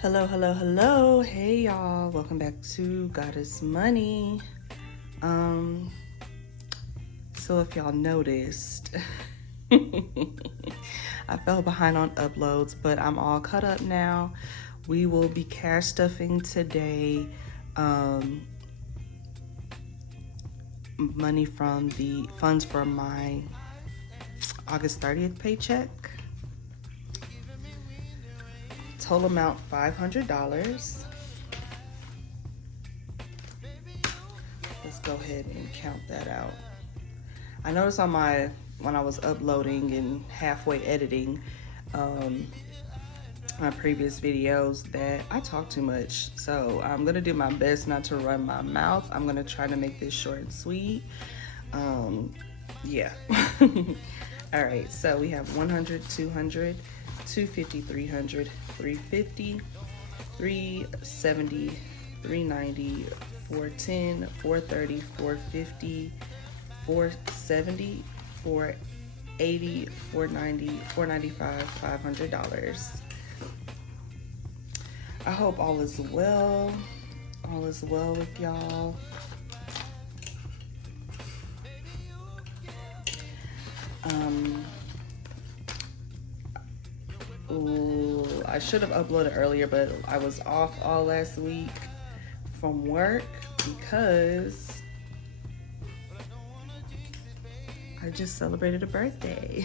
Hello, hello, hello. Hey y'all. Welcome back to Goddess Money. So if y'all noticed, I fell behind on uploads, but I'm all caught up now. We will be cash stuffing today. Money from the funds from my August 30th paycheck. Total amount $500. Let's go ahead and count that out. I noticed on when I was uploading and halfway editing my previous videos that I talk too much. So I'm gonna do my best not to run my mouth. I'm gonna try to make this short and sweet. Yeah. All right, so we have 100, 200, 250, 300, 350, 370, 390, 410, 430, 450, 470, 480, 490, 495, $500. I hope all is well. All is well with y'all. I should have uploaded earlier, but I was off all last week from work because I just celebrated a birthday.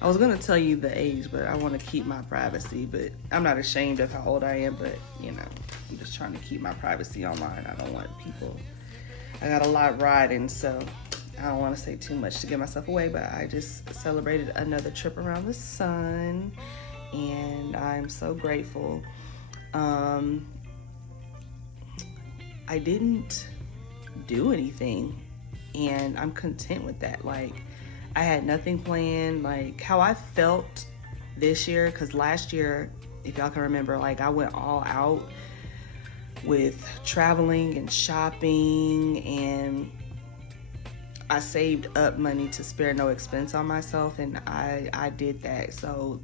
I was gonna tell you the age, but I want to keep my privacy. But I'm not ashamed of how old I am, but you know, I'm just trying to keep my privacy online. I don't want people. I got a lot riding, so I don't want to say too much to give myself away, but I just celebrated another trip around the sun, and I'm so grateful. I didn't do anything, and I'm content with that. Like, I had nothing planned. Like, how I felt this year, because last year, if y'all can remember, like, I went all out with traveling and shopping, and I saved up money to spare no expense on myself, and I did that. So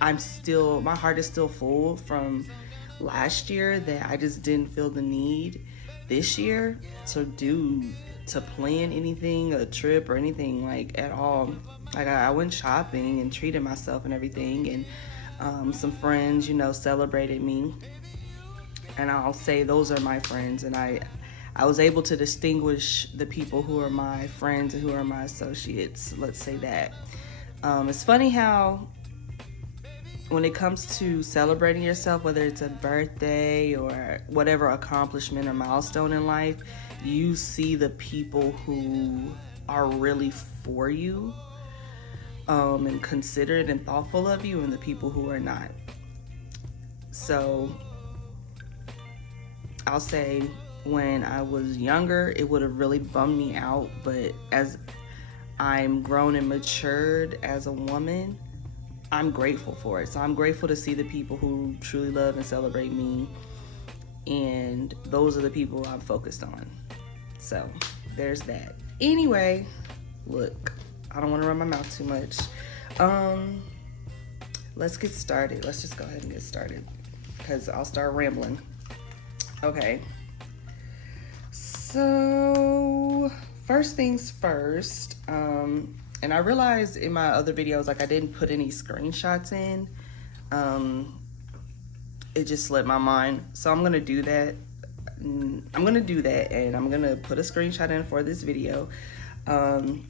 my heart is still full from last year that I just didn't feel the need this year to plan anything, a trip or anything like at all. Like, I went shopping and treated myself and everything, and some friends, celebrated me. And I'll say those are my friends, and I was able to distinguish the people who are my friends and who are my associates. Let's say that. It's funny how when it comes to celebrating yourself, whether it's a birthday or whatever accomplishment or milestone in life, you see the people who are really for you, and considerate and thoughtful of you, and the people who are not. So I'll say, when I was younger, it would have really bummed me out, but as I'm grown and matured as a woman, I'm grateful for it. So I'm grateful to see the people who truly love and celebrate me, and those are the people I'm focused on. So there's that. Anyway, look, I don't want to run my mouth too much. Let's get started. Let's just go ahead and get started, because I'll start rambling. Okay. So first things first, and I realized in my other videos, like, I didn't put any screenshots in. It just slipped my mind. So I'm gonna do that. And I'm gonna put a screenshot in for this video. I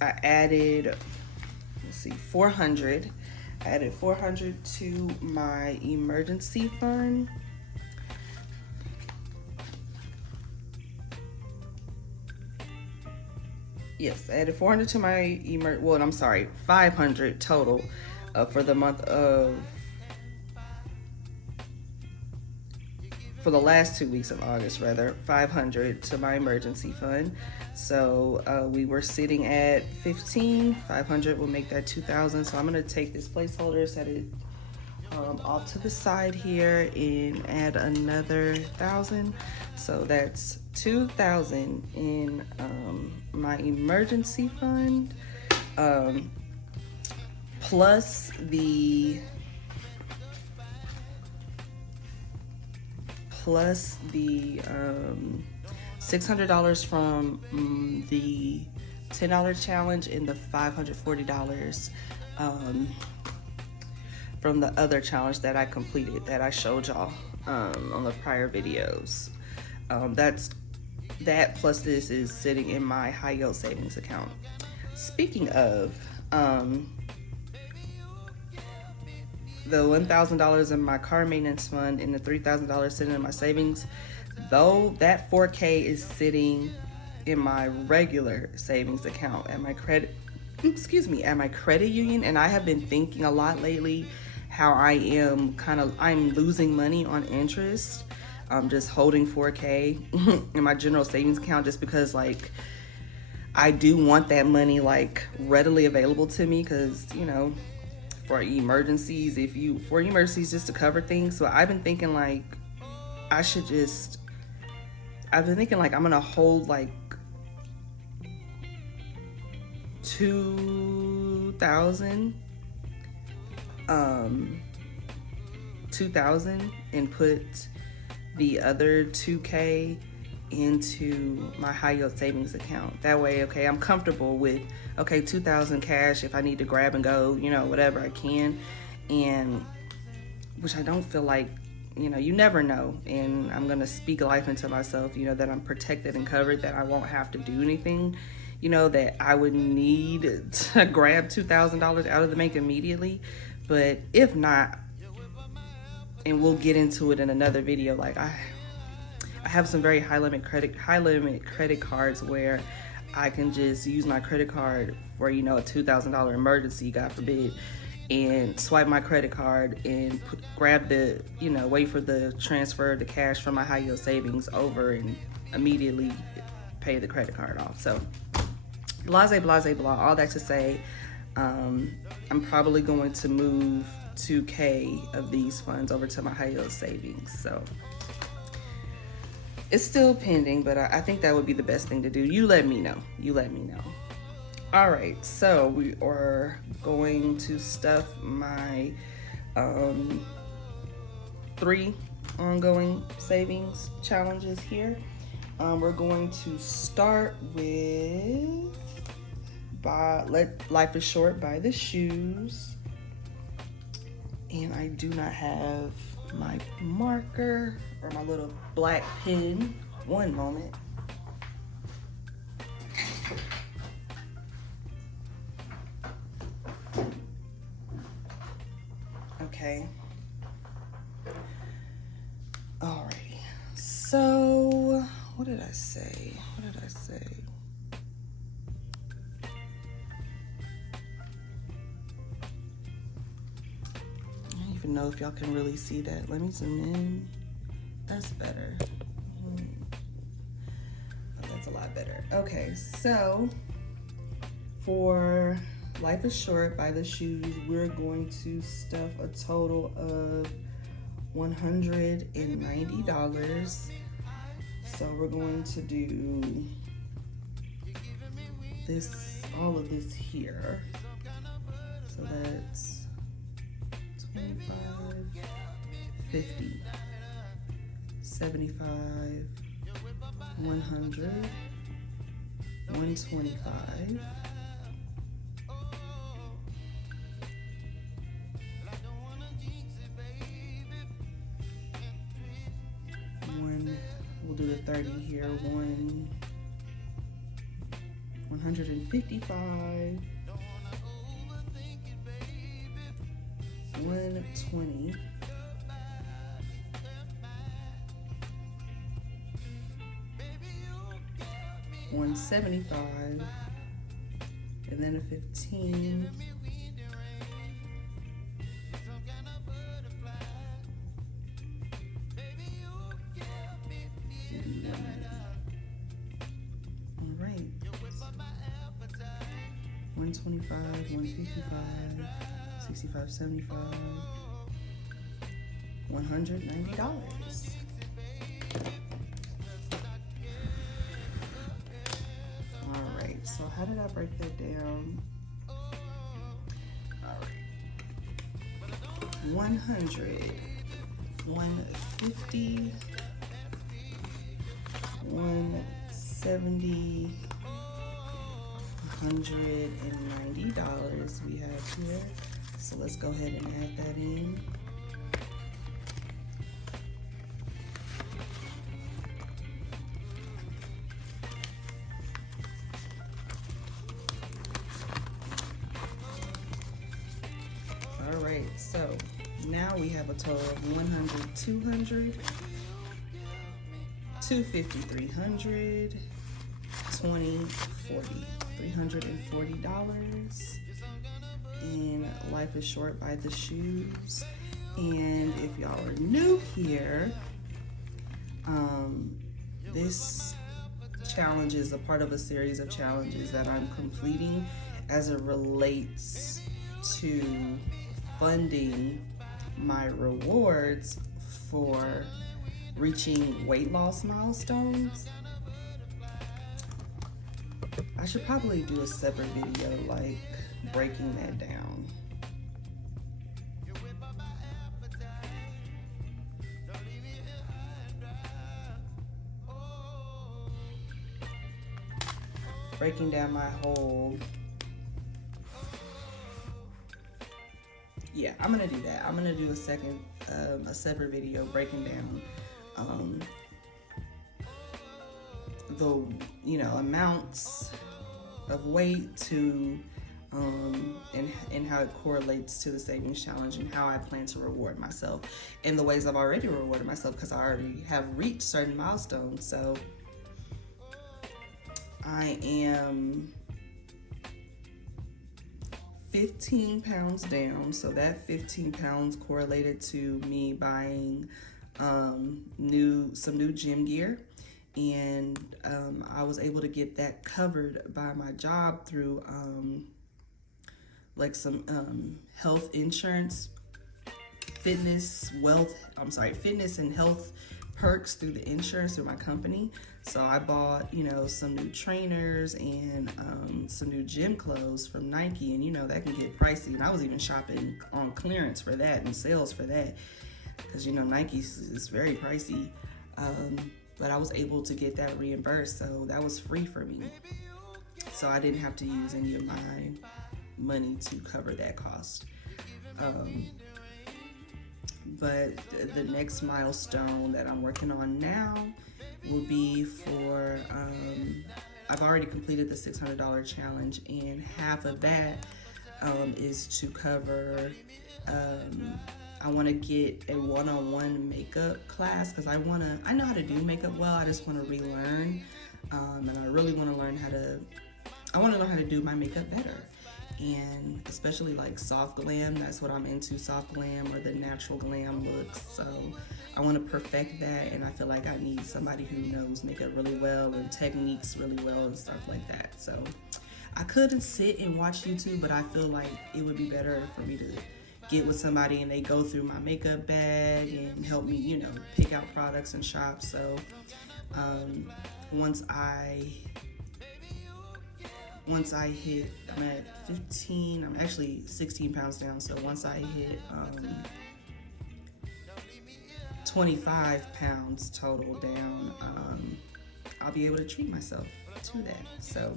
added, 400. I added 400 to my emergency fund. Yes, I added 400 to my 500 total for the month of, for the last 2 weeks of August, rather, 500 to my emergency fund. So we were sitting at 15, 500 will make that 2,000. So I'm gonna take this placeholder, set it off to the side here, and add another 1,000. So that's 2,000 in my emergency fund, plus the plus the $600 from the $10 challenge and the $540 from the other challenge that I completed that I showed y'all on the prior videos. That plus this is sitting in my high yield savings account. Speaking of, the $1,000 in my car maintenance fund and the $3,000 sitting in my savings, though that $4K is sitting in my regular savings account at my credit union. And I have been thinking a lot lately how I'm losing money on interest. I'm just holding $4K in my general savings account just because like I do want that money like readily available to me, because for emergencies, just to cover things. So I've been thinking like I'm gonna hold like $2,000 and put the other $2K into my high yield savings account. That way, okay, I'm comfortable with, okay, $2,000 cash if I need to grab and go, whatever I can. And which I don't feel like, you never know. And I'm gonna speak life into myself, that I'm protected and covered, that I won't have to do anything, that I would need to grab $2,000 out of the bank immediately. But if not, and we'll get into it in another video, like I have some very high limit credit cards where I can just use my credit card for a $2,000 emergency, God forbid, and swipe my credit card and grab the wait for the transfer the cash from my high yield savings over and immediately pay the credit card off. So blah, all that to say, I'm probably going to move $2K of these funds over to my high yield savings. So it's still pending, but I think that would be the best thing to do. You let me know. All right, so we are going to stuff my 3 ongoing savings challenges here. We're going to start with Life is Short, Buy the Shoes. And I do not have my marker or my little black pen. One moment. Okay. Alrighty. So, what did I say? I don't even know if y'all can really see that. Let me zoom in. That's better. That's a lot better. Okay, so for Life is Short, Buy the Shoes, we're going to stuff a total of $190. So we're going to do all of this here. So that's 25, 50, 75, 100, 125, we'll do the 30 here, 155, 120, 175, and then a 15, all right, 125, 155, 65, 75, $190. So how did I break that down? All right. 100, 150, $170, $190 we have here. So let's go ahead and add that in. All right, so now we have a total of 100, 200, 250, 300, 20, 40, $340. And life is short by the shoes. And if y'all are new here, this challenge is a part of a series of challenges that I'm completing as it relates to funding my rewards for reaching weight loss milestones. I should probably do a separate video like breaking that down. Breaking down my whole, yeah, I'm gonna do that. I'm gonna do a separate video breaking down the, amounts of weight to and how it correlates to the savings challenge and how I plan to reward myself in the ways I've already rewarded myself, because I already have reached certain milestones. So I am 15 pounds down, so that 15 pounds correlated to me buying some new gym gear, and I was able to get that covered by my job through like some health insurance, fitness and health perks through the insurance through my company. So I bought, some new trainers and some new gym clothes from Nike, and that can get pricey. And I was even shopping on clearance for that and sales for that, because Nike is very pricey. But I was able to get that reimbursed, so that was free for me. So I didn't have to use any of my money to cover that cost. But the next milestone that I'm working on now will be for, I've already completed the $600 challenge, and half of that is to cover, I want to get a one-on-one makeup class, because I know how to do makeup well, I just want to relearn, and I really want to learn how to do my makeup better. And especially like soft glam, that's what I'm into, soft glam or the natural glam looks. So I want to perfect that, and I feel like I need somebody who knows makeup really well and techniques really well and stuff like that. So I couldn't sit and watch YouTube, but I feel like it would be better for me to get with somebody and they go through my makeup bag and help me, pick out products and shop. So once I hit, I'm at 15, I'm actually 16 pounds down, so once I hit 25 pounds total down, I'll be able to treat myself to that. So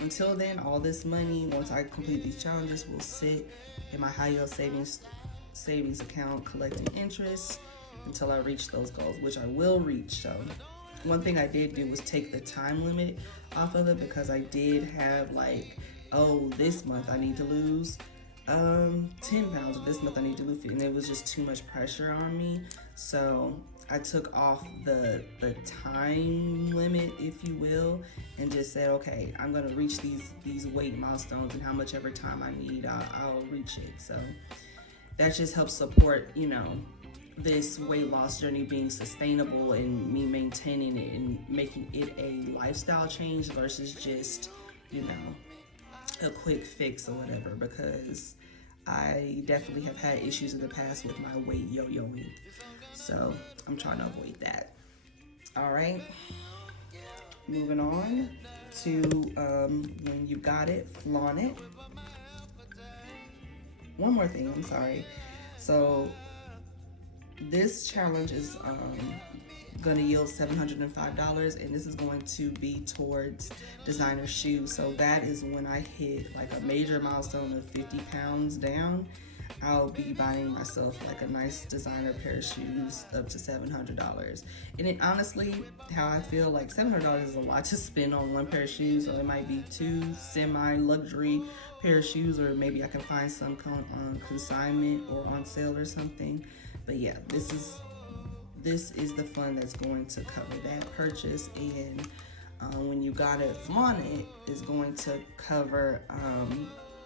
until then, all this money, once I complete these challenges, will sit in my high yield savings account collecting interest until I reach those goals, which I will reach. So one thing I did do was take the time limit off of it, because I did have this month I need to lose 10 pounds, or this month I need to lose 50, and it was just too much pressure on me. So I took off the time limit, if you will, and just said, okay, I'm gonna reach these weight milestones, and how much ever time I need, I'll reach it. So that just helps support, this weight loss journey being sustainable and me maintaining it and making it a lifestyle change versus just, a quick fix or whatever, because I definitely have had issues in the past with my weight yo-yoing. So I'm trying to avoid that. All right, moving on to when you got it, flaunt it. One more thing, I'm sorry. So this challenge is going to yield $705, and this is going to be towards designer shoes. So that is when I hit like a major milestone of 50 pounds down, I'll be buying myself like a nice designer pair of shoes up to $700. And it honestly, how I feel, like $700 is a lot to spend on one pair of shoes, so it might be two semi-luxury pair of shoes, or maybe I can find some on consignment or on sale or something. But yeah, this is the fund that's going to cover that purchase. And when you got it flaunted, it's going to cover,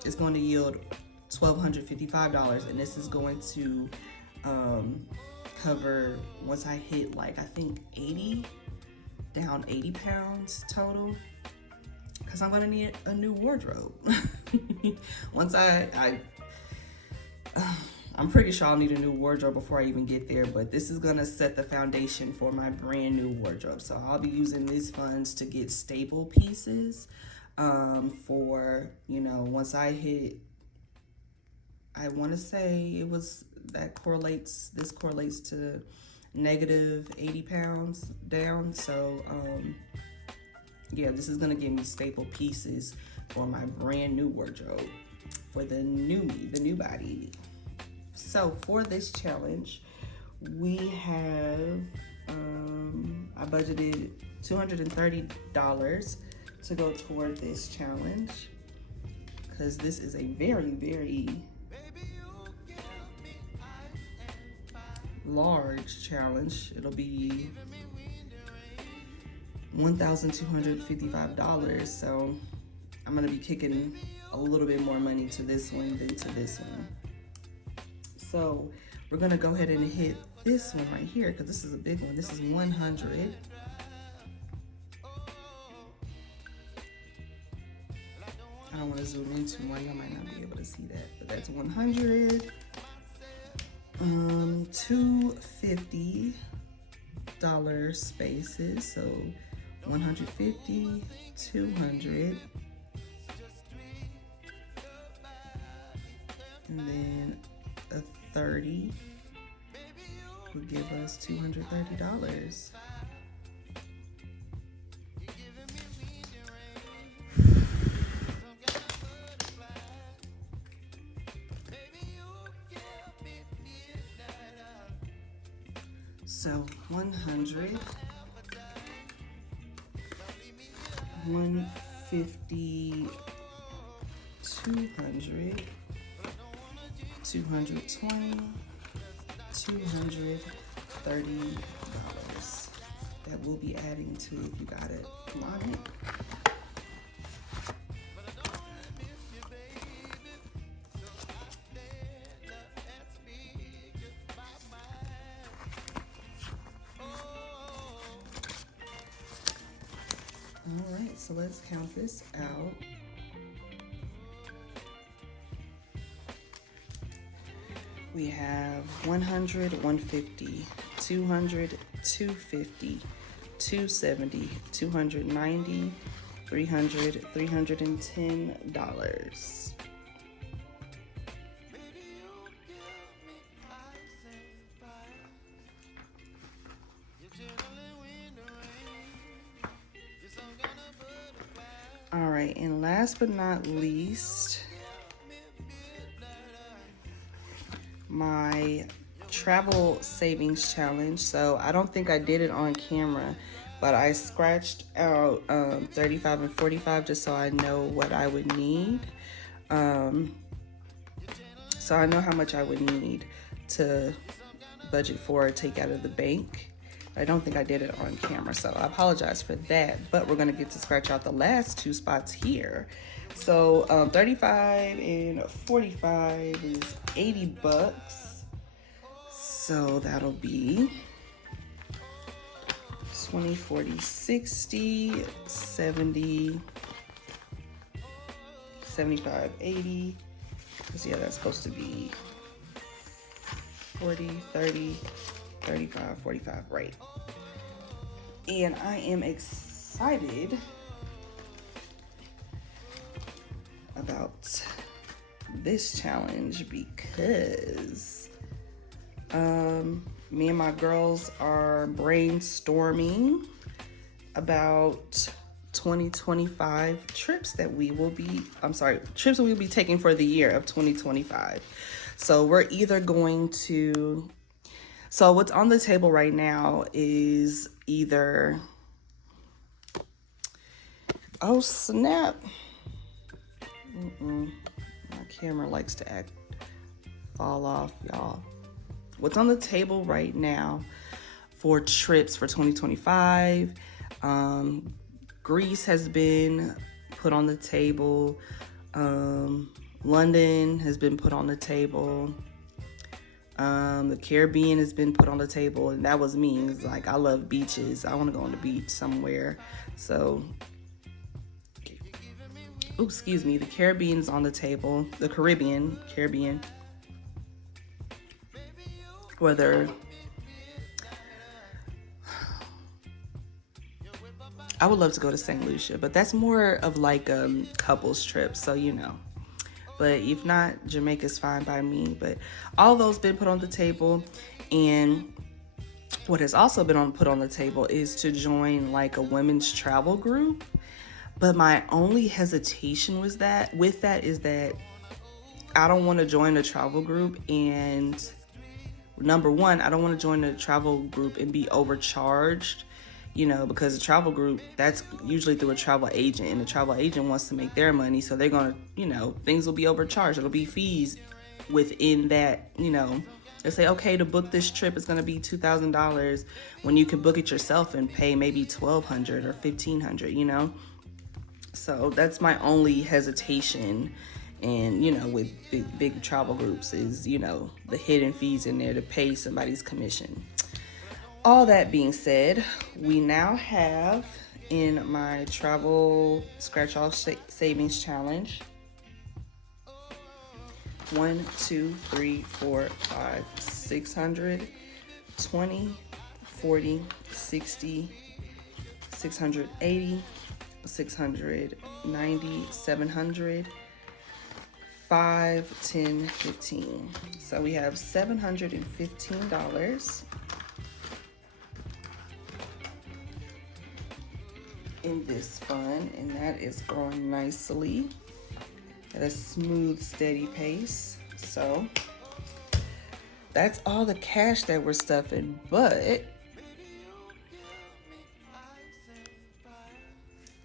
it's going to yield $1,255, and this is going to cover, once I hit like I think 80 pounds total, because I'm gonna need a new wardrobe. Once I'm pretty sure I'll need a new wardrobe before I even get there, but this is gonna set the foundation for my brand new wardrobe. So I'll be using these funds to get staple pieces for, you know, once I hit, I want to say it was, this correlates to negative 80 pounds down. So yeah, this is gonna give me staple pieces for my brand new wardrobe, for the new me, the new body. So for this challenge, we have, I budgeted $230 to go toward this challenge, because this is a very, very large challenge. It'll be $1,255, so I'm gonna be kicking a little bit more money to this one than to this one. So we're gonna go ahead and hit this one right here, because this is a big one. This is 100. I don't want to zoom in too much, I might not be able to see that, but that's 100. $250 spaces, so 150, 200, and then a 30 would give us $230. So 100, 150, 200, 220, $230 that we'll be adding to if you got it flaunted. All right, so let's count this out. We have 100, 150, 200, 250, 270, 290, 300, $310. All right, and last but not least, my travel savings challenge. So I don't think I did it on camera, but I scratched out 35 and 45 just so I know what I would need. So I know how much I would need to budget for or take out of the bank. I don't think I did it on camera, so I apologize for that, but we're gonna get to scratch out the last two spots here. So 35 and 45 is $80. So that'll be 20, 40, 60, 70, 75, 80. Because yeah, that's supposed to be 40, 30, 35, 45, right? And I am excited about this challenge because me and my girls are brainstorming about 2025 trips that we will be, trips that we'll be taking for the year of 2025. So we're either going to, so what's on the table right now is either, oh snap, my camera likes to fall off, y'all. What's on the table right now for trips for 2025, Greece has been put on the table, London has been put on the table, the Caribbean has been put on the table, and that was me. It's like, I love beaches. I want to go on the beach somewhere. So, the Caribbean's on the table. The Caribbean. Whether I would love to go to St. Lucia, but that's more of like a couples trip, so you know. But if not, Jamaica's fine by me. But all those been put on the table, and what has also been put on the table is to join like a women's travel group. But my only hesitation with that is that I don't want to join a travel group, and number one, I don't want to join a travel group and be overcharged, you know, because a travel group, that's usually through a travel agent, and the travel agent wants to make their money, so they're going to, you know, things will be overcharged. It'll be fees within that, you know. They say, okay, to book this trip is going to be $2,000 when you can book it yourself and pay maybe $1,200 or $1,500, you know. So that's my only hesitation. And, you know, with big travel groups is, you know, the hidden fees in there to pay somebody's commission. All that being said, we now have in my travel scratch off savings challenge 1, 2, 3, 4, 5, 600, 20, 40, 60, 680, 690, 700, 5, 10, 15. So we have $715 in this fund, and that is growing nicely at a smooth, steady pace. So that's all the cash that we're stuffing, but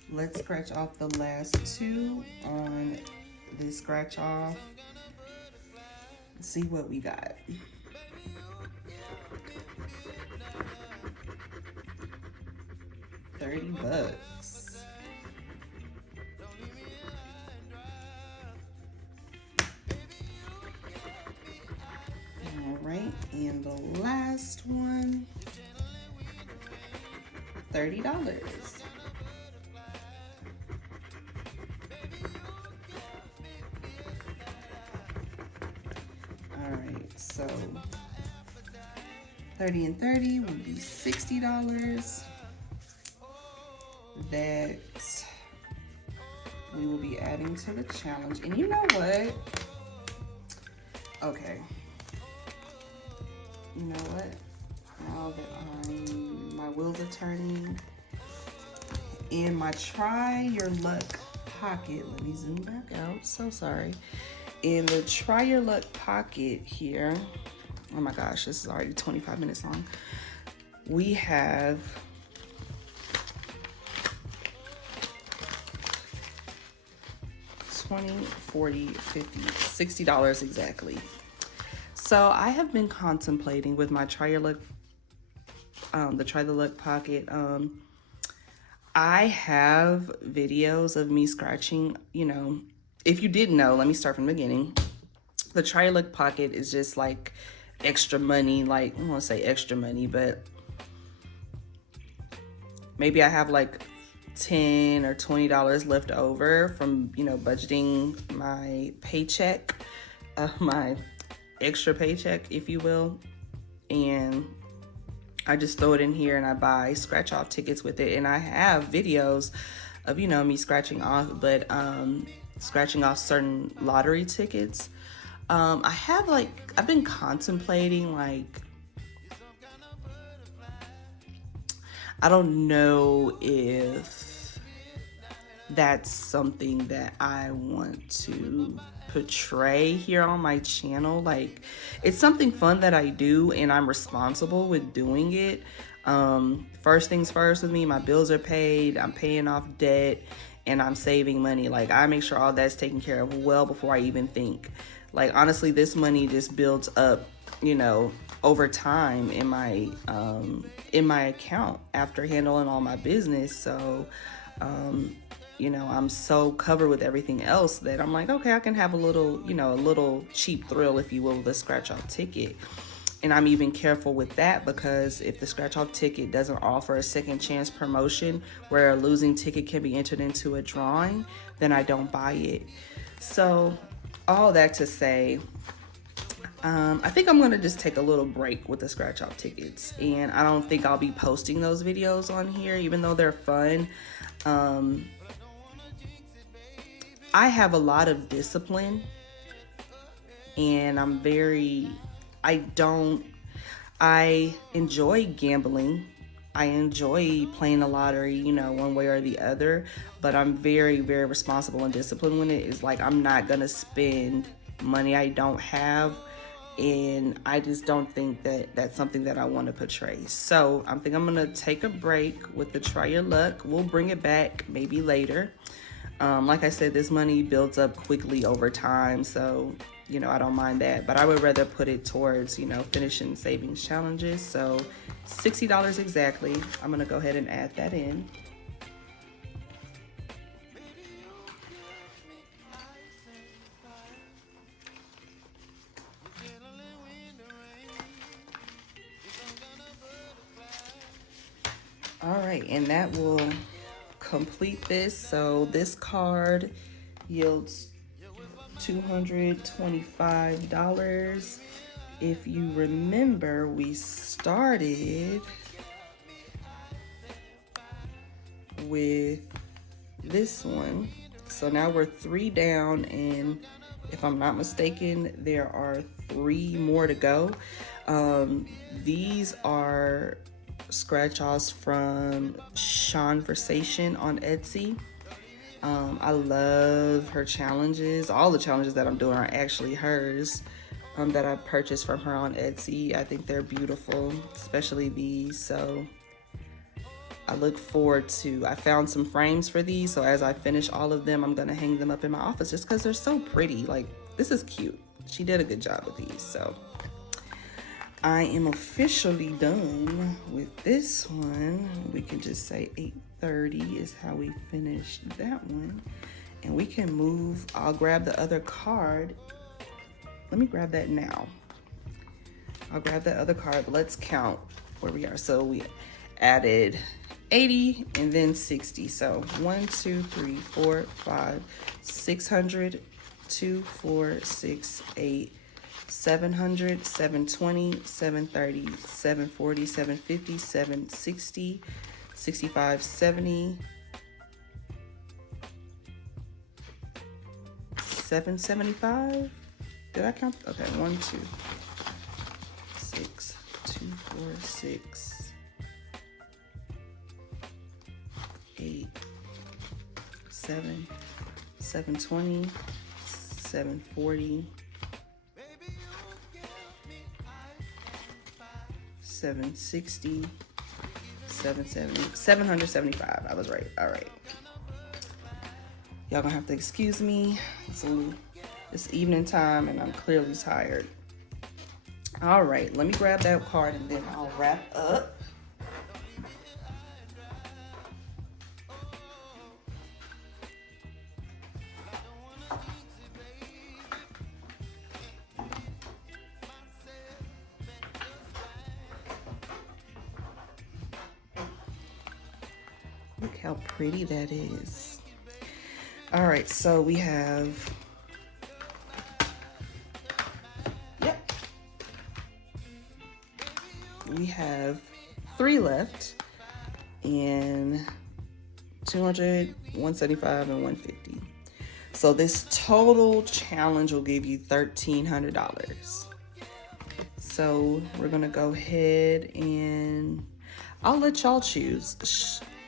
let's scratch off the last two on this scratch off. Let's see what we got. $30. All right, and the last one, $30. All right, so 30 and 30 would be $60 that we will be adding to the challenge. And you know what? Okay. You know what? Now that my wheels are turning in my try your luck pocket, let me zoom back out. So sorry. In the try your luck pocket here, oh my gosh, this is already 25 minutes long. We have $20, $40, $50, $60 exactly. So I have been contemplating with my try your luck, the try the luck pocket. I have videos of me scratching, you know. If you didn't know, let me start from the beginning. The try your luck pocket is just like extra money, like I don't want to say extra money, but maybe I have like $10 or $20 left over from, you know, budgeting my paycheck, my extra paycheck, if you will, and I just throw it in here and I buy scratch off tickets with it. And I have videos of, you know, me scratching off, but scratching off certain lottery tickets. I've been contemplating like I don't know if that's something that I want to portray here on my channel. Like, it's something fun that I do, and I'm responsible with doing it. First things first with me, my bills are paid, I'm paying off debt, and I'm saving money. Like, I make sure all that's taken care of well before I even think. Like, honestly, this money just builds up, you know, over time in my account after handling all my business. So, you know, I'm so covered with everything else that I'm like, okay, I can have a little, you know, a little cheap thrill, if you will, with a scratch off ticket. And I'm even careful with that, because if the scratch off ticket doesn't offer a second chance promotion where a losing ticket can be entered into a drawing, then I don't buy it. So all that to say, I think I'm gonna just take a little break with the scratch off tickets, and I don't think I'll be posting those videos on here, even though they're fun. I have a lot of discipline, and I enjoy gambling. I enjoy playing the lottery, you know, one way or the other, but I'm very, very responsible and disciplined when it is like, I'm not gonna spend money I don't have. And I just don't think that that's something that I want to portray. So I think I'm gonna take a break with the try your luck. We'll bring it back maybe later. Like I said, this money builds up quickly over time, so, you know, I don't mind that. But I would rather put it towards, you know, finishing savings challenges. So $60 exactly. I'm gonna go ahead and add that in. All right, and that will complete this. So this card yields $225. If you remember, we started with this one. So now we're 3 down, and if I'm not mistaken, there are 3 more to go. These are scratch offs from Conversation on Etsy. I love her challenges. All the challenges that I'm doing are actually hers, that I purchased from her on Etsy. I think they're beautiful, especially these. So I look forward to, I found some frames for these, so as I finish all of them, I'm gonna hang them up in my office just because they're so pretty. Like, this is cute. She did a good job with these. So I am officially done with this one. We can just say 8:30 is how we finished that one. And we can move, I'll grab the other card. Let me grab that now. I'll grab that other card, but let's count where we are. So we added 80 and then 60. So 1, 2, 3, 4, 5, 600, 2, 4, 6, 8, 700, 720, 730, 740, 750, 760, 65, 70, 775. Did I count? Okay, 1, 2, 6, 2, 4, 6, 8, 7, 720, 740, 760, 770, 775. I was right. All right. Y'all gonna have to excuse me. It's evening time and I'm clearly tired. All right, let me grab that card and then I'll wrap up. Look how pretty that is. All right, so we have, we have 3 left, and 200, 175, and 150. So this total challenge will give you $1,300. So we're gonna go ahead and I'll let y'all choose.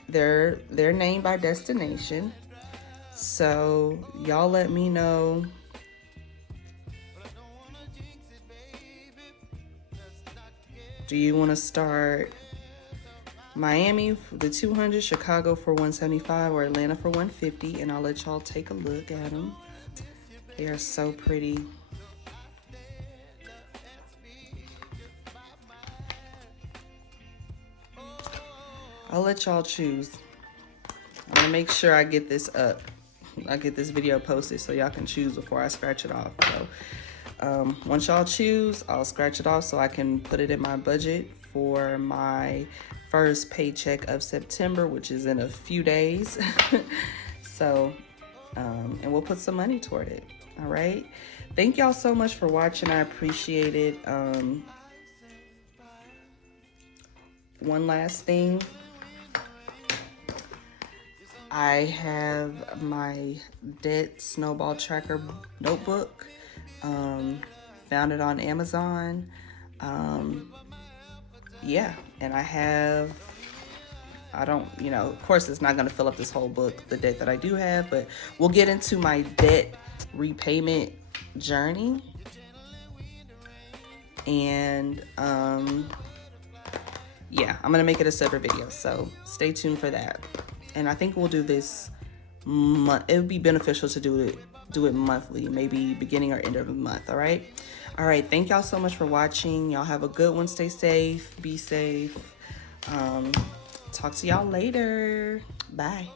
They're named by destination. So y'all let me know. Do you want to start Miami for the 200, Chicago for 175, or Atlanta for 150? And I'll let y'all take a look at them. They are so pretty. I'll let y'all choose. I'm gonna make sure I get this up. I get this video posted so y'all can choose before I scratch it off. So once y'all choose, I'll scratch it off so I can put it in my budget for my first paycheck of September, which is in a few days. So, and we'll put some money toward it. All right. Thank y'all so much for watching. I appreciate it. One last thing. I have my debt snowball tracker notebook. Found it on Amazon. Yeah, and I don't, of course it's not going to fill up this whole book, the debt that I do have, but we'll get into my debt repayment journey. And yeah, I'm going to make it a separate video, so stay tuned for that. And I think we'll do this month. It would be beneficial to do it monthly, maybe beginning or end of the month. All right. Thank y'all so much for watching. Y'all have a good one. Stay safe. Be safe. Talk to y'all later. Bye.